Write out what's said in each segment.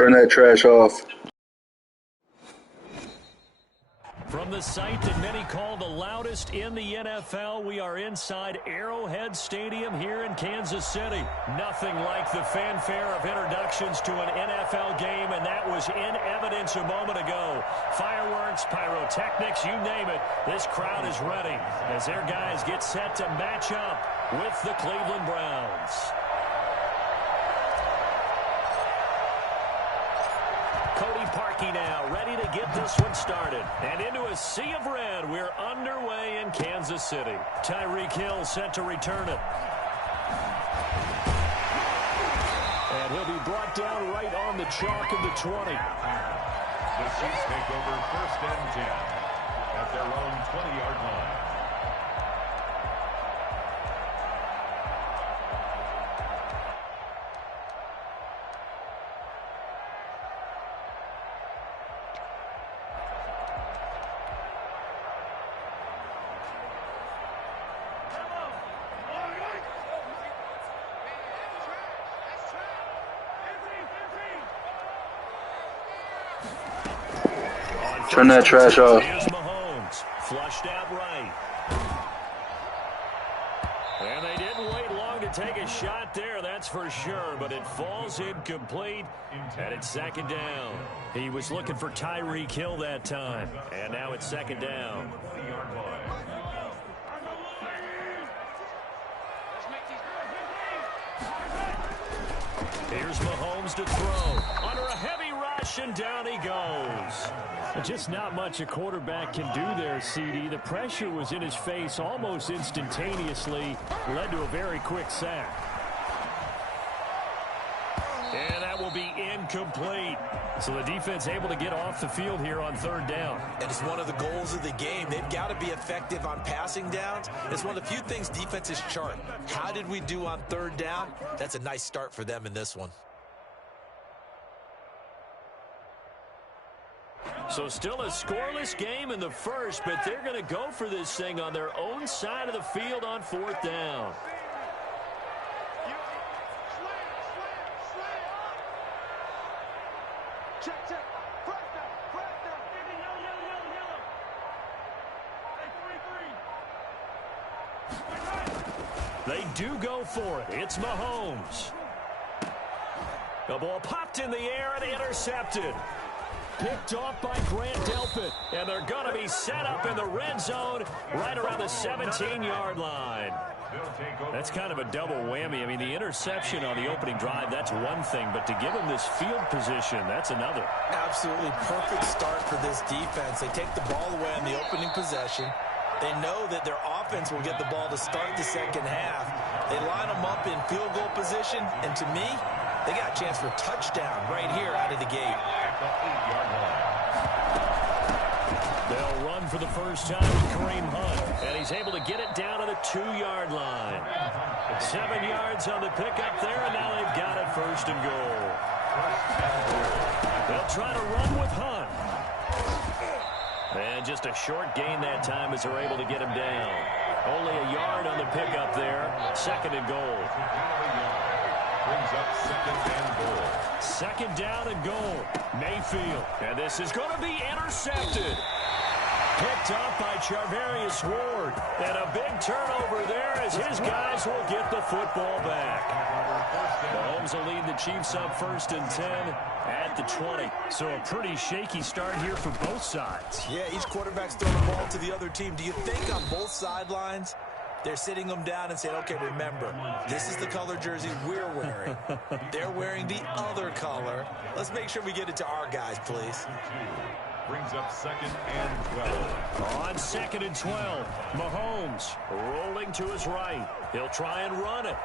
Turn that trash off. From the site that many call the loudest in the NFL, we are inside Arrowhead Stadium here in Kansas City. Nothing like the fanfare of introductions to an NFL game, and that was in evidence a moment ago. Fireworks, pyrotechnics, you name it, this crowd is ready as their guys get set to match up with the Cleveland Browns. Cody Parkey now, ready to get this one started. And into a sea of red, we're underway in Kansas City. Tyreek Hill set to return it. And he'll be brought down right on the chalk of the 20. The Chiefs take over 1st and 10 at their own 20-yard line. Turn that trash off. Here's Mahomes, flushed out right. And they didn't wait long to take a shot there, that's for sure, but it falls incomplete, and it's 2nd down. He was looking for Tyreek Hill that time, and now it's 2nd down. Here's Mahomes to throw. Under a heavy rush, and down he goes. Just not much a quarterback can do there, CD. The pressure was in his face almost instantaneously. Led to a very quick sack. And that will be incomplete. So the defense able to get off the field here on 3rd down. And it's one of the goals of the game. They've got to be effective on passing downs. It's one of the few things defenses chart. How did we do on 3rd down? That's a nice start for them in this one. So still a scoreless game in the first, but they're going to go for this thing on their own side of the field on 4th down. They do go for it. It's Mahomes. The ball popped in the air and intercepted. Picked off by Grant Delpit, and they're going to be set up in the red zone right around the 17-yard line. That's kind of a double whammy. I mean, the interception on the opening drive, that's one thing, but to give them this field position, that's another. Absolutely perfect start for this defense. They take the ball away on the opening possession. They know that their offense will get the ball to start the 2nd half. They line them up in field goal position, and to me, they got a chance for a touchdown right here out of the gate. They'll run for the first time with Kareem Hunt, and he's able to get it down to the 2-yard line. 7 yards on the pickup there, and now they've got it 1st and goal. They'll try to run with Hunt. And just a short gain that time as they're able to get him down. Only a yard on the pickup there. 2nd and goal. Brings up 2nd and goal. 2nd down and goal. Mayfield. And this is going to be intercepted. Picked up by Charvarius Ward. And a big turnover there as his guys will get the football back. Mahomes will lead the Chiefs up 1st and 10 at the 20. So a pretty shaky start here for both sides. Yeah, each quarterback's throwing the ball to the other team. Do you think on both sidelines they're sitting them down and saying, okay, remember, this is the color jersey we're wearing. They're wearing the other color. Let's make sure we get it to our guys, please. Brings up 2nd and 12. On 2nd and 12, Mahomes rolling to his right. He'll try and run it.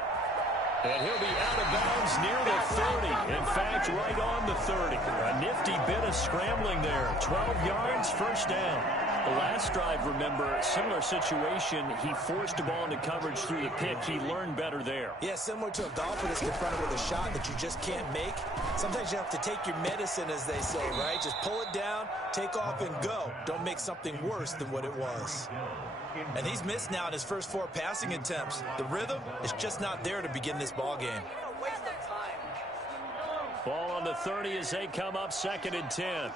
And he'll be out of bounds near the 30. In fact, right on the 30. A nifty bit of scrambling there. 12 yards, 1st down. The last drive, remember, similar situation. He forced the ball into coverage through the pick. He learned better there. Yeah, similar to a golfer that's confronted with a shot that you just can't make. Sometimes you have to take your medicine, as they say, right? Just pull it down, take off, and go. Don't make something worse than what it was. And he's missed now in his first 4 passing attempts. The rhythm is just not there to begin this ball game. Ball on the 30 as they come up 2nd and 10.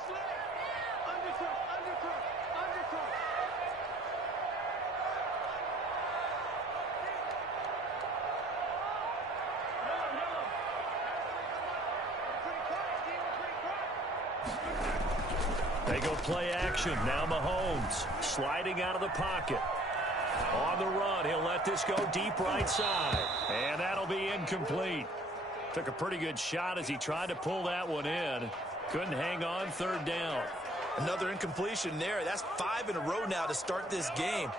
They go play action. Now Mahomes sliding out of the pocket. On the run, he'll let this go deep right side. And that'll be incomplete. Took a pretty good shot as he tried to pull that one in. Couldn't hang on, 3rd down. Another incompletion there. That's 5 in a row now to start this game.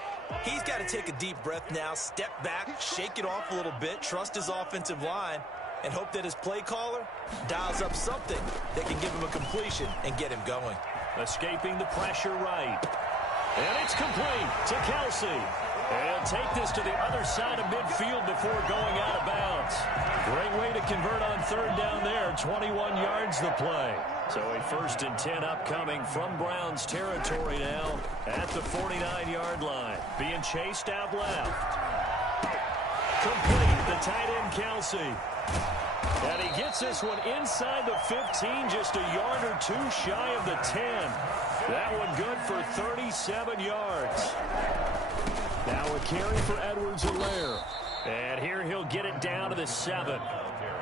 He's got to take a deep breath now, step back, shake it off a little bit, trust his offensive line, and hope that his play caller dials up something that can give him a completion and get him going. Escaping the pressure right. And it's complete to Kelsey. And he'll take this to the other side of midfield before going out of bounds. Great way to convert on 3rd down there. 21 yards the play. So a 1st and 10 upcoming from Browns territory now at the 49-yard line. Being chased out left. Complete, the tight end Kelsey. And he gets this one inside the 15, just a yard or two shy of the 10. That one good for 37 yards. Now a carry for Edwards-Helaire. And here he'll get it down to the 7.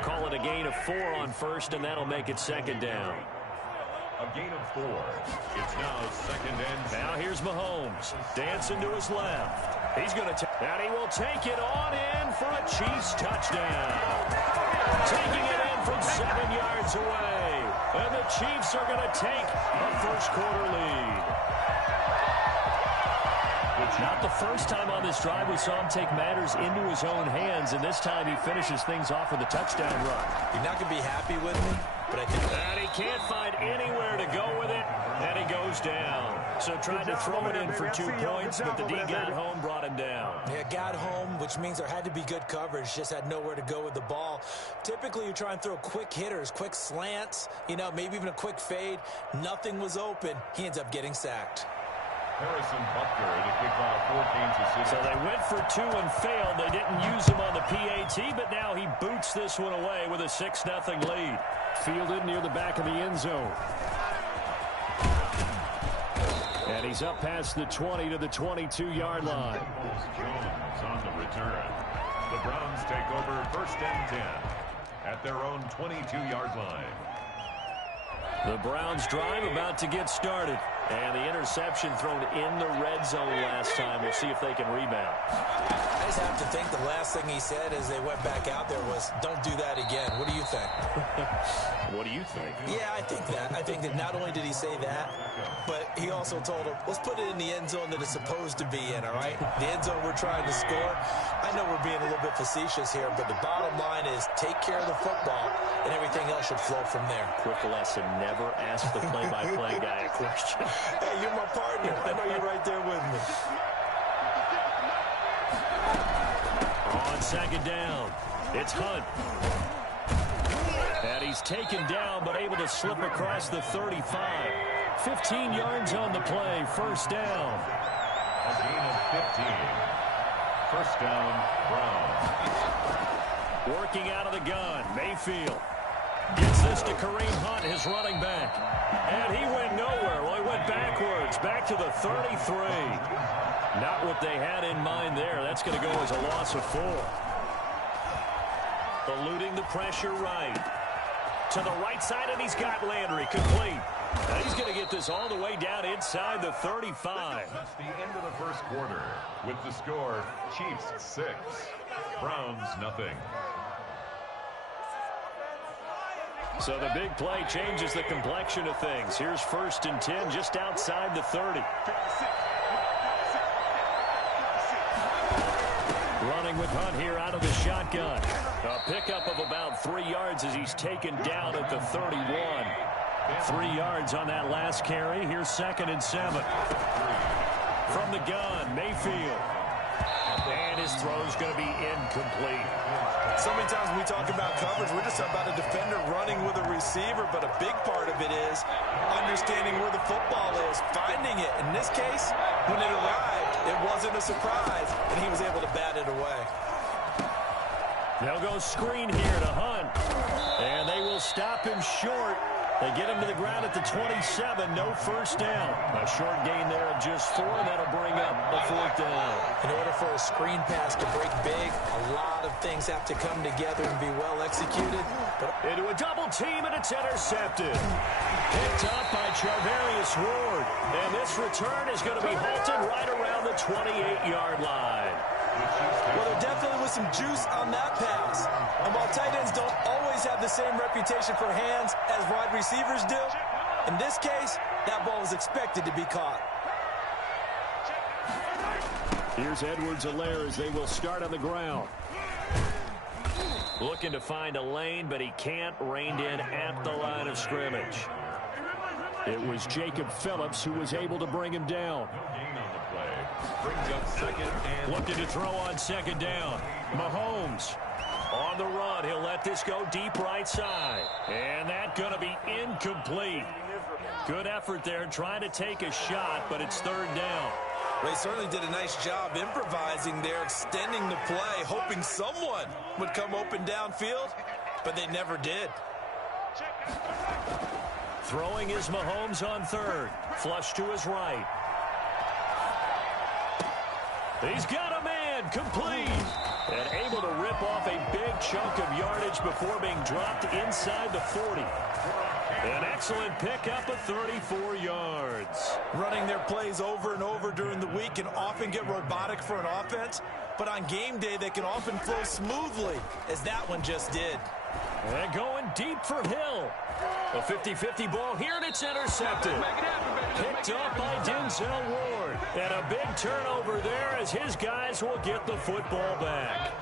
Call it a gain of 4 on 1st, and that'll make it 2nd down. A gain of 4. It's now 2nd and 10. Now here's Mahomes. Dancing to his left. He's going to and he will take it on in for a Chiefs touchdown. Taking it in from 7 yards away. And the Chiefs are going to take a 1st quarter lead. Not the first time on this drive we saw him take matters into his own hands, and this time he finishes things off with a touchdown run. You're not going to be happy with me, but I think... And he can't find anywhere to go with it, and he goes down. So tried to throw it in for 2 points, but the D got home, brought him down. Yeah, got home, which means there had to be good coverage, just had nowhere to go with the ball. Typically, you try and throw quick hitters, quick slants, maybe even a quick fade. Nothing was open. He ends up getting sacked. Harrison Butker to kick off for Kansas City. So they went for 2 and failed. They didn't use him on the PAT, but now he boots this one away with a 6-0 lead. Fielded near the back of the end zone. And he's up past the 20 to the 22-yard line. Jones on the return. The Browns take over 1st and 10 at their own 22-yard line. The Browns drive about to get started. And the interception thrown in the red zone last time. We'll see if they can rebound. I just have to think the last thing he said as they went back out there was, don't do that again. What do you think? What do you think? Yeah, I think that. I think that not only did he say that, but he also told him, let's put it in the end zone that it's supposed to be in, all right? The end zone we're trying to score. I know we're being a little bit facetious here, but the bottom line is take care of the football, and everything else should flow from there. Quick lesson, never ask the play-by-play guy a question. Hey, you're my partner. I know you're right there with me. On 2nd down, it's Hunt. And he's taken down, but able to slip across the 35. 15 yards on the play, 1st down. A gain of 15. 1st down, Browns. Working out of the gun, Mayfield. Gets this to Kareem Hunt, his running back. And he went nowhere. Well, he went backwards, back to the 33. Not what they had in mind there. That's going to go as a loss of 4. Eluding the pressure right. To the right side, and he's got Landry complete. And he's going to get this all the way down inside the 35. That's the end of the 1st quarter. With the score, Chiefs 6, Browns nothing. So the big play changes the complexion of things. Here's 1st and 10 just outside the 30. Running with Hunt here out of the shotgun. A pickup of about 3 yards as he's taken down at the 31. 3 yards on that last carry. Here's 2nd and 7. From the gun, Mayfield. And his throw's going to be incomplete. So many times when we talk about coverage, we're just about a defender running with a receiver, but a big part of it is understanding where the football is, finding it. In this case, when it arrived, it wasn't a surprise, and he was able to bat it away. They'll go screen here to Hunt. And they will stop him short. They get him to the ground at the 27. No first down. A short gain there of just 4. That'll bring up a 4th down. In order for a screen pass to break big, a lot of things have to come together and be well executed. But into a double team, and it's intercepted. Picked up by Charvarius Ward. And this return is going to be halted right around the 28-yard line. Well, there definitely was some juice on that pass. And while tight ends don't always have the same reputation for hands as wide receivers do, in this case, that ball was expected to be caught. Here's Edwards-Helaire as they will start on the ground. Looking to find a lane, but he can't. Reined in at the line of scrimmage. It was Jacob Phillips who was able to bring him down. Brings up second and looking to throw on 2nd down. Mahomes on the run. He'll let this go deep right side. And that's going to be incomplete. Good effort there trying to take a shot, but it's 3rd down. They certainly did a nice job improvising there, extending the play, hoping someone would come open downfield, but they never did. Throwing is Mahomes on 3rd. Flush to his right. He's got a man, complete, and able to rip off a big chunk of yardage before being dropped inside the 40. An excellent pickup of 34 yards. Running their plays over and over during the week can often get robotic for an offense, but on game day they can often flow smoothly, as that one just did. And going deep for Hill. A 50-50 ball here, and it's intercepted. Picked up by Denzel Ward. And a big turnover there as his guys will get the football back.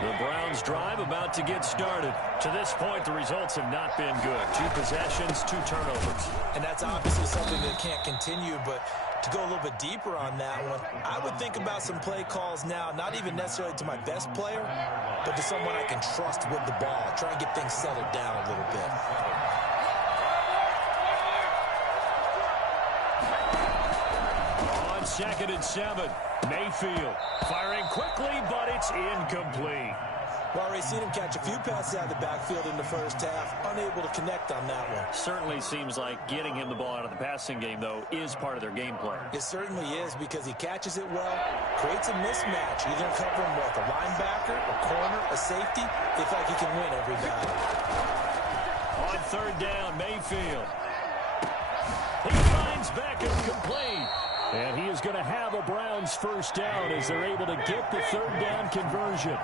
The Browns drive about to get started. To this point, the results have not been good. 2 possessions, 2 turnovers. And that's obviously something that can't continue, but to go a little bit deeper on that one, I would think about some play calls now, not even necessarily to my best player, but to someone I can trust with the ball. Try and get things settled down a little bit. On 2nd and 7, Mayfield firing quickly, but it's incomplete. Well, already seen him catch a few passes out of the backfield in the first half, unable to connect on that one. Certainly seems like getting him the ball out of the passing game, though, is part of their game plan. It certainly is, because he catches it well, creates a mismatch, either covering with a linebacker, a corner, a safety. They feel like he can win every battle. On 3rd down, Mayfield. He finds Beckham complete. And he is going to have a Browns first down as they're able to get the 3rd down conversion.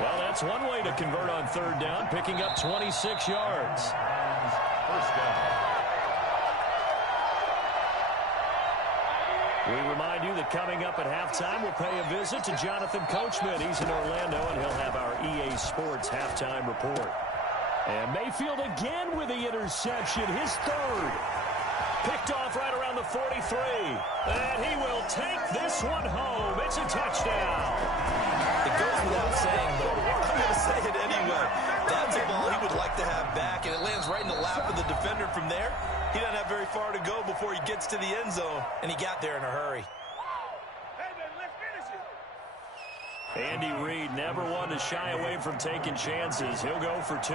Well, that's one way to convert on 3rd down, picking up 26 yards. first down. We remind you that coming up at halftime, we'll pay a visit to Jonathan Coachman. He's in Orlando, and he'll have our EA Sports halftime report. And Mayfield again with the interception, his 3rd. Picked off right around the 43. And he will take this one home. It's a touchdown. It goes without saying, but I'm going to say it anyway. That's a ball he would like to have back, and it lands right in the lap of the defender from there. He doesn't have very far to go before he gets to the end zone, and he got there in a hurry. Andy Reid never one to shy away from taking chances. He'll go for 2.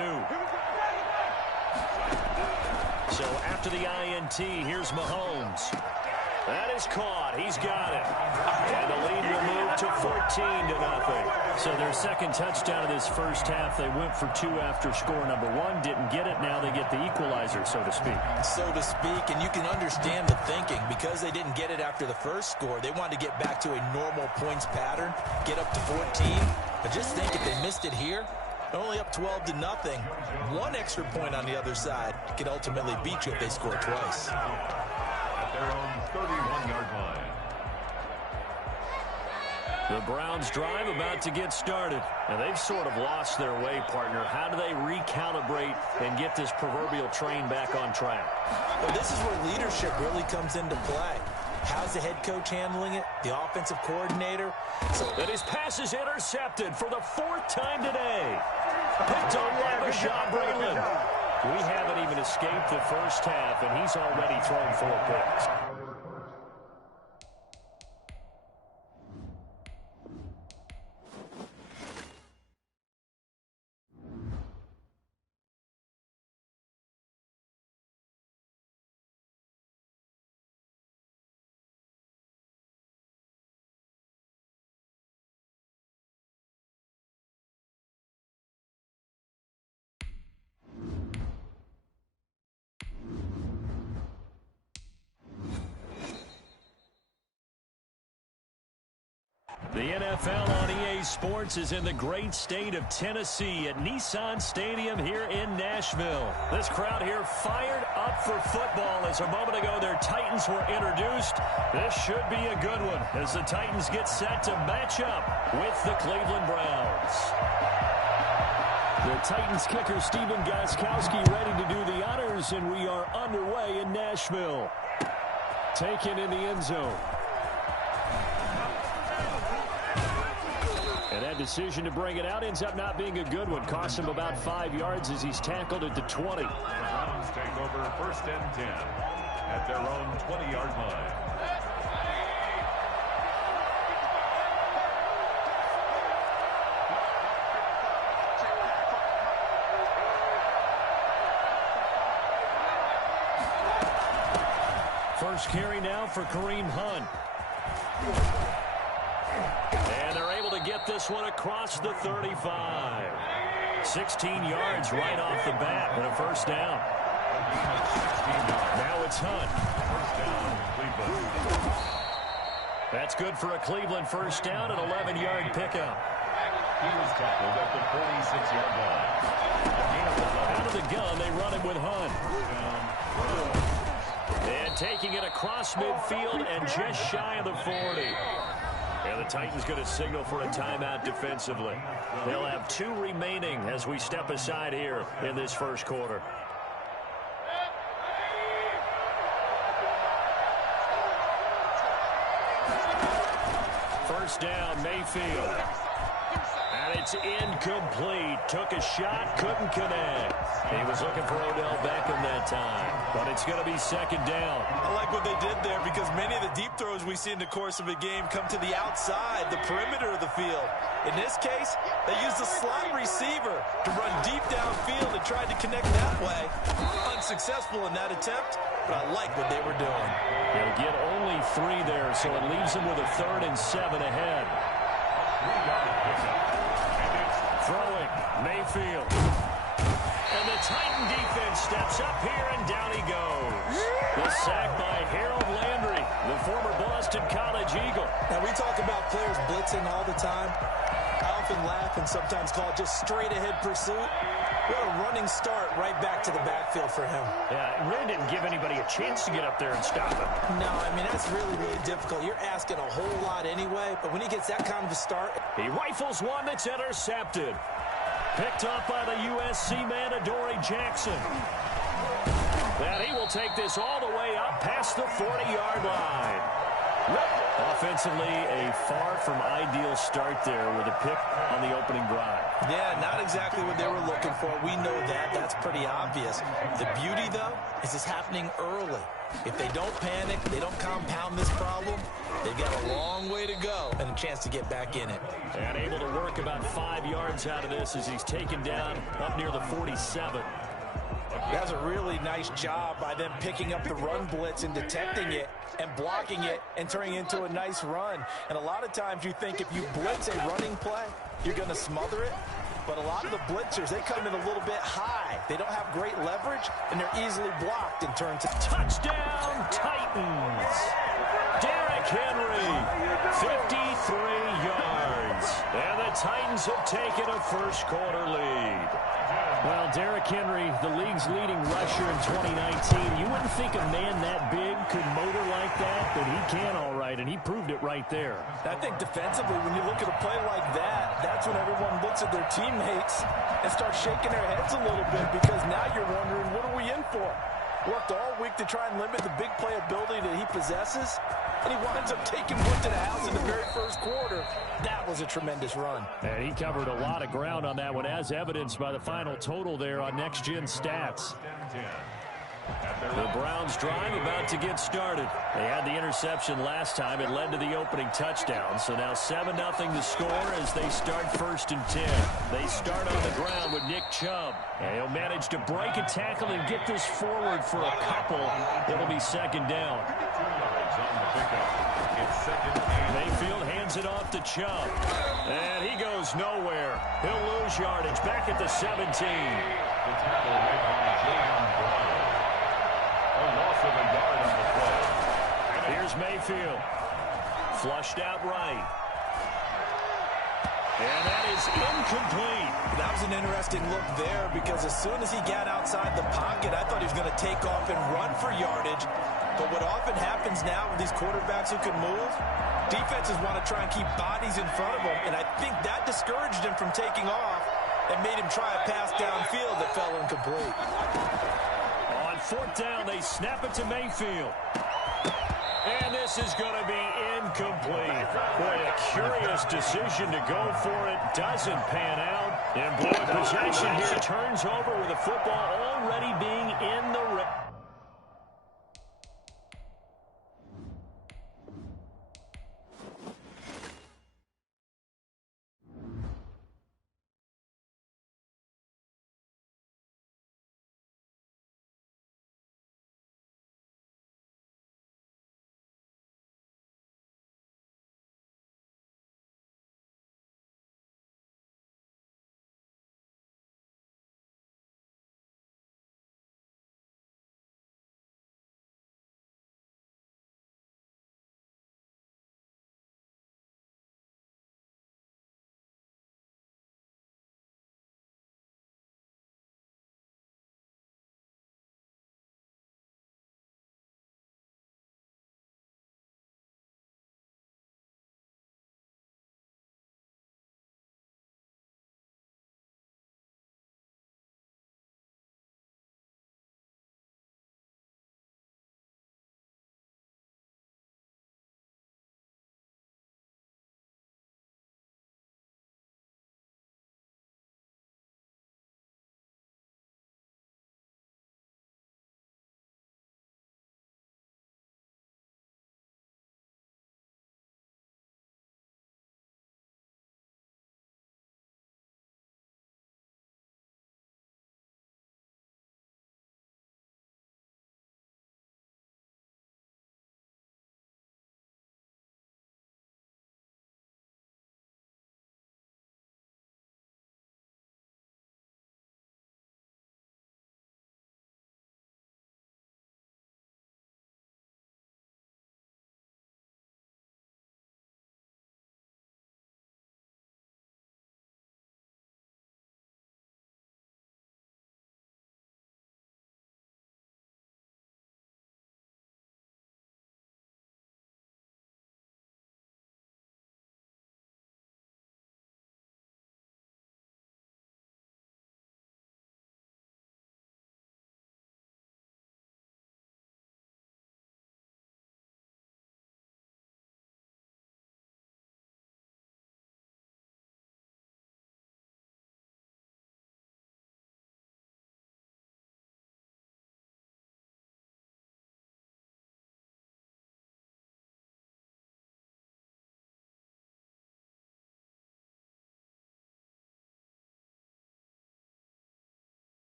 So after the INT, here's Mahomes. That is caught. He's got it. And the lead will move to 14-0. So their second touchdown of this first half, they went for 2 after score number 1. Didn't get it. Now they get the equalizer, so to speak. So to speak, and you can understand the thinking. Because they didn't get it after the first score, they wanted to get back to a normal points pattern, get up to 14. But just think, if they missed it here, only up 12-0. 1 extra point on the other side could ultimately beat you if they score twice. At their own 31-yard line. The Browns drive about to get started. And they've sort of lost their way, partner. How do they recalibrate and get this proverbial train back on track? Well, this is where leadership really comes into play. How's the head coach handling it? The offensive coordinator? And his pass is intercepted for the 4th time today. Picked on by Bashaud Breeland. We haven't even escaped the first half, and he's already thrown 4 picks. The NFL on EA Sports is in the great state of Tennessee at Nissan Stadium here in Nashville. This crowd here fired up for football as a moment ago their Titans were introduced. This should be a good one as the Titans get set to match up with the Cleveland Browns. The Titans kicker Stephen Gostkowski ready to do the honors, and we are underway in Nashville. Taken in the end zone. And that decision to bring it out ends up not being a good one. Costs him about 5 yards as he's tackled at the 20. The Browns take over 1st and 10 at their own 20-yard line. First carry now for Kareem Hunt. And they're able to get this one across the 35. 16 yards right off the bat and a first down. Now it's Hunt. First down, Cleveland. That's good for a Cleveland first down, an 11-yard pickup. He was tackled at the 46-yard line. Out of the gun, they run him with Hunt. And taking it across midfield and just shy of the 40. And the Titans going to signal for a timeout defensively. They'll have 2 remaining as we step aside here in this first quarter. First down, Mayfield. And it's incomplete. Took a shot, couldn't connect. He was looking for Odell Beckham that time, but it's going to be second down. I like what they did there because many of the deep throws we see in the course of a game come to the outside, the perimeter of the field. In this case, they used a slot receiver to run deep downfield and tried to connect that way. Unsuccessful in that attempt, but I like what they were doing. They'll get only 3 there, so it leaves them with a 3rd and 7 ahead. Throwing, Mayfield. And the Titan defense steps up here, and down he goes. The sack by Harold Landry, the former Boston College Eagle. Now, we talk about players blitzing all the time. I often laugh and sometimes call it just straight-ahead pursuit. What a running start right back to the backfield for him. Yeah, it really didn't give anybody a chance to get up there and stop him. No, I mean, that's really, really difficult. You're asking a whole lot anyway, but when he gets that kind of a start. He rifles one that's intercepted. Picked up by the USC man, Adoree Jackson. And he will take this all the way up past the 40-yard line. Offensively, a far from ideal start there with a pick on the opening drive. Yeah, not exactly what they were looking for. We know that. That's pretty obvious. The beauty, though, is it's happening early. If they don't panic, they don't compound this problem, they've got a long way to go and a chance to get back in it. And able to work about 5 yards out of this as he's taken down up near the 47. That's a really nice job by them picking up the run blitz and detecting it and blocking it and turning it into a nice run. And a lot of times you think if you blitz a running play, you're going to smother it. But a lot of the blitzers, they come in a little bit high. They don't have great leverage, and they're easily blocked and turned to touchdown Titans. Derrick Henry, 53 yards. And the Titans have taken a first quarter lead. Well, Derrick Henry, the league's leading rusher in 2019. You wouldn't think a man that big could motor like that, but he can all right, and he proved it right there. I think defensively, when you look at a play like that, that's when everyone looks at their teammates and starts shaking their heads a little bit because now you're wondering, what are we in for? Worked all week to try and limit the big play ability that he possesses, and he winds up taking one to the house in the very first quarter. That was a tremendous run. And he covered a lot of ground on that one, as evidenced by the final total there on Next Gen Stats. The Browns drive about to get started. They had the interception last time. It led to the opening touchdown. So now 7-0 to score as they start 1st and 10. They start on the ground with Nick Chubb. And he'll manage to break a tackle and get this forward for a couple. It'll be second down. Mayfield hands it off to Chubb. And he goes nowhere. He'll lose yardage back at the 17. The tackle made by Javon Brown. A loss of a yard on the play. Here's Mayfield. Flushed out right. And that is incomplete. That was an interesting look there because as soon as he got outside the pocket, I thought he was going to take off and run for yardage. But what often happens now with these quarterbacks who can move, defenses want to try and keep bodies in front of them. And I think that discouraged him from taking off and made him try a pass downfield that fell incomplete. On fourth down, they snap it to Mayfield. And this is going to be incomplete. Boy, a curious decision to go for it. Doesn't pan out. And boy, possession here turns over with the football already being in the red.